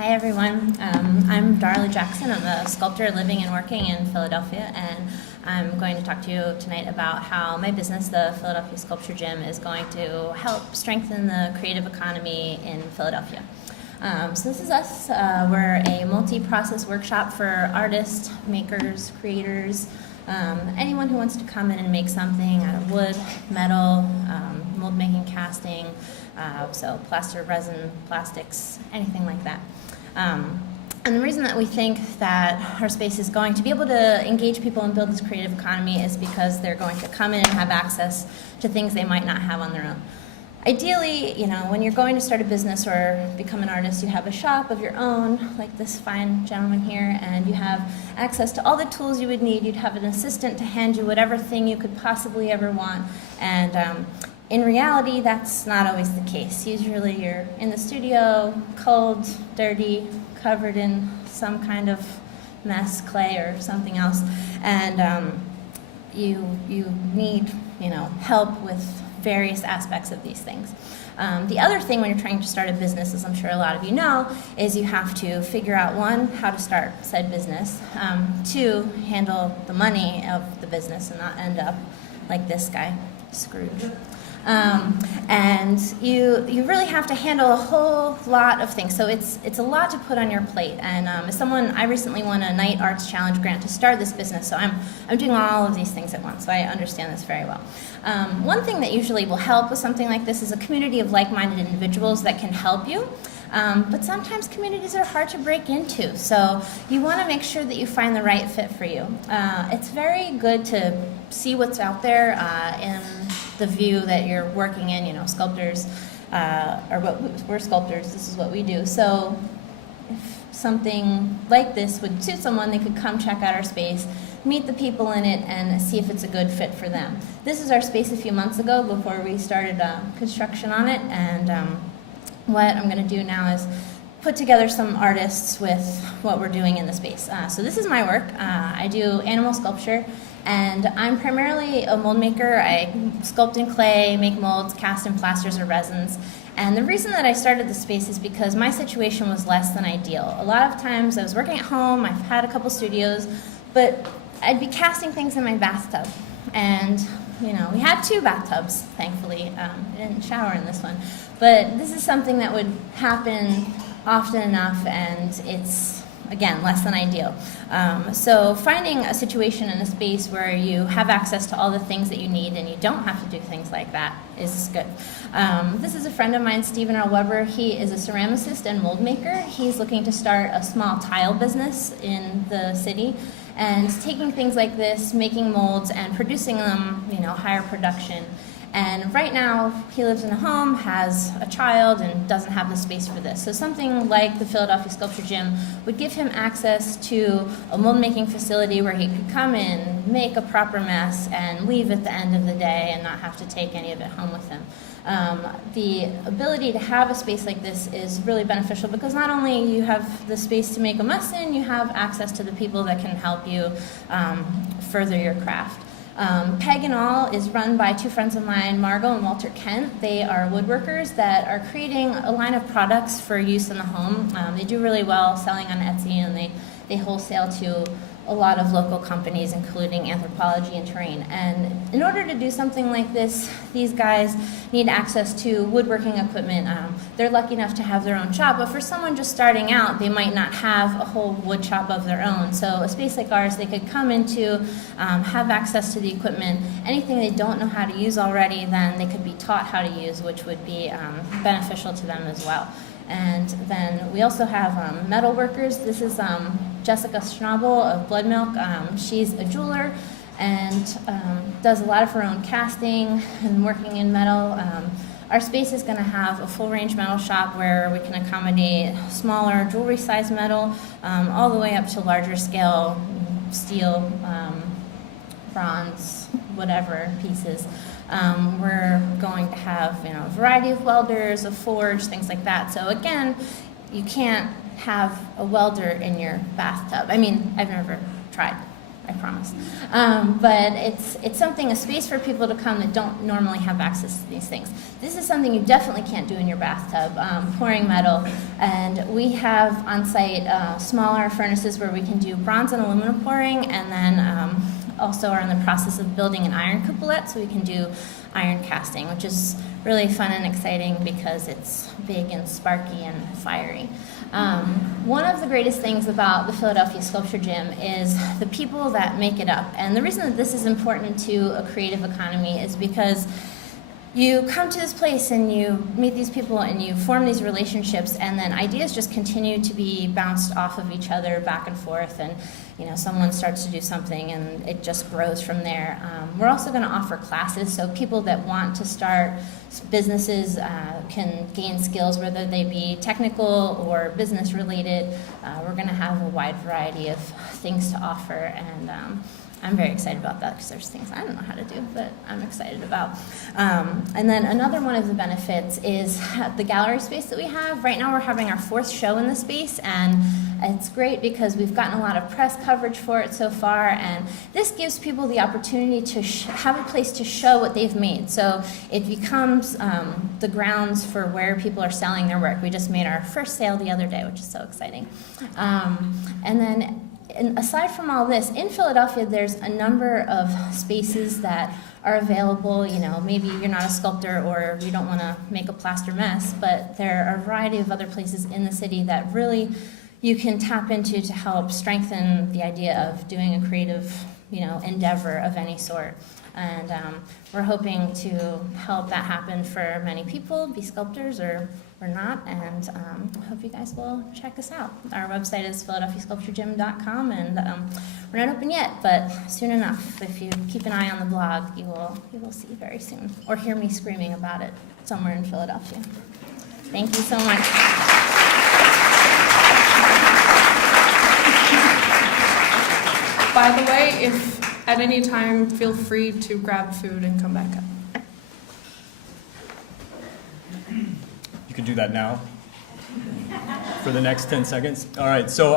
Hi everyone, I'm Darla Jackson. I'm a sculptor living and working in Philadelphia, and I'm going to talk to you tonight about how my business, the Philadelphia Sculpture Gym, is going to help strengthen the creative economy in Philadelphia. So this is us. We're a multi-process workshop for artists, makers, creators, anyone who wants to come in and make something out of wood, metal, mold making, casting, so plaster, resin, plastics, anything like that. And the reason that we think that our space is going to be able to engage people and build this creative economy is because they're going to come in and have access to things they might not have on their own. Ideally, when you're going to start a business or become an artist, you have a shop of your own, like this fine gentleman here, and you have access to all the tools you would need. You'd have an assistant to hand you whatever thing you could possibly ever want. And in reality, that's not always the case. Usually you're in the studio, cold, dirty, covered in some kind of mess, clay or something else, and you need help with various aspects of these things. The other thing when you're trying to start a business, as I'm sure a lot of you know, is you have to figure out, one, how to start said business, two, handle the money of the business and not end up like this guy, Scrooge. And you really have to handle a whole lot of things. So it's a lot to put on your plate. And as someone, I recently won a Night Arts Challenge grant to start this business, so I'm doing all of these things at once, so I understand this very well. One thing that usually will help with something like this is a community of like-minded individuals that can help you. But sometimes communities are hard to break into, so you want to make sure that you find the right fit for you. It's very good to see what's out there in the view that you're working in. Sculptors, we're sculptors, this is what we do. So if something like this would suit someone, they could come check out our space, meet the people in it, and see if it's a good fit for them. This is our space a few months ago before we started construction on it, and what I'm going to do now is put together some artists with what we're doing in the space. So this is my work. I do animal sculpture, and I'm primarily a mold maker. I sculpt in clay, make molds, cast in plasters or resins. And the reason that I started the space is because my situation was less than ideal. A lot of times I was working at home, I've had a couple studios, but I'd be casting things in my bathtub. And we had 2 bathtubs, thankfully. I didn't shower in this one. But this is something that would happen often enough, and it's, again, less than ideal. So finding a situation in a space where you have access to all the things that you need and you don't have to do things like that is good. This is a friend of mine, Stephen L. Weber. He is a ceramicist and mold maker. He's looking to start a small tile business in the city, and taking things like this, making molds and producing them, higher production. And right now, he lives in a home, has a child, and doesn't have the space for this. So something like the Philadelphia Sculpture Gym would give him access to a mold-making facility where he could come in, make a proper mess, and leave at the end of the day and not have to take any of it home with him. The ability to have a space like this is really beneficial because not only you have the space to make a mess in, you have access to the people that can help you further your craft. Peg and All is run by 2 friends of mine, Margot and Walter Kent. They are woodworkers that are creating a line of products for use in the home. They do really well selling on Etsy, and they wholesale to a lot of local companies, including Anthropology and Terrain. And in order to do something like this, these guys need access to woodworking equipment. They're lucky enough to have their own shop, but for someone just starting out, they might not have a whole wood shop of their own. So a space like ours, they could come into, have access to the equipment. Anything they don't know how to use already, then they could be taught how to use, which would be beneficial to them as well. And then we also have metal workers. This is Jessica Schnabel of Blood Milk. She's a jeweler and does a lot of her own casting and working in metal. Our space is going to have a full range metal shop where we can accommodate smaller jewelry size metal all the way up to larger scale steel, bronze, whatever pieces. We're going to have a variety of welders, a forge, things like that. So again, you can't have a welder in your bathtub. I mean, I've never tried. I promise. But it's something, a space for people to come that don't normally have access to these things. This is something you definitely can't do in your bathtub, pouring metal. And we have on site smaller furnaces where we can do bronze and aluminum pouring, and then also are in the process of building an iron coupolette so we can do iron casting, which is really fun and exciting because it's big and sparky and fiery. One of the greatest things about the Philadelphia Sculpture Gym is the people that make it up. And the reason that this is important to a creative economy is because you come to this place and you meet these people and you form these relationships, and then ideas just continue to be bounced off of each other back and forth, and someone starts to do something and it just grows from there. We're also going to offer classes, so people that want to start businesses can gain skills, whether they be technical or business related. We're going to have a wide variety of things to offer, and I'm very excited about that because there's things I don't know how to do, but I'm excited about. And then another one of the benefits is the gallery space that we have. Right now we're having our 4th show in the space, and it's great because we've gotten a lot of press coverage for it so far, and this gives people the opportunity to have a place to show what they've made. So it becomes the grounds for where people are selling their work. We just made our first sale the other day, which is so exciting. And aside from all this, in Philadelphia, there's a number of spaces that are available. Maybe you're not a sculptor or you don't want to make a plaster mess, but there are a variety of other places in the city that really you can tap into to help strengthen the idea of doing a creative, endeavor of any sort. And we're hoping to help that happen for many people, be sculptors or not, and hope you guys will check us out. Our website is philadelphiasculpturegym.com, and we're not open yet, but soon enough. If you keep an eye on the blog, you will see very soon, or hear me screaming about it somewhere in Philadelphia. Thank you so much. By the way, if at any time, feel free to grab food and come back up. You can do that now for the next 10 seconds. All right, so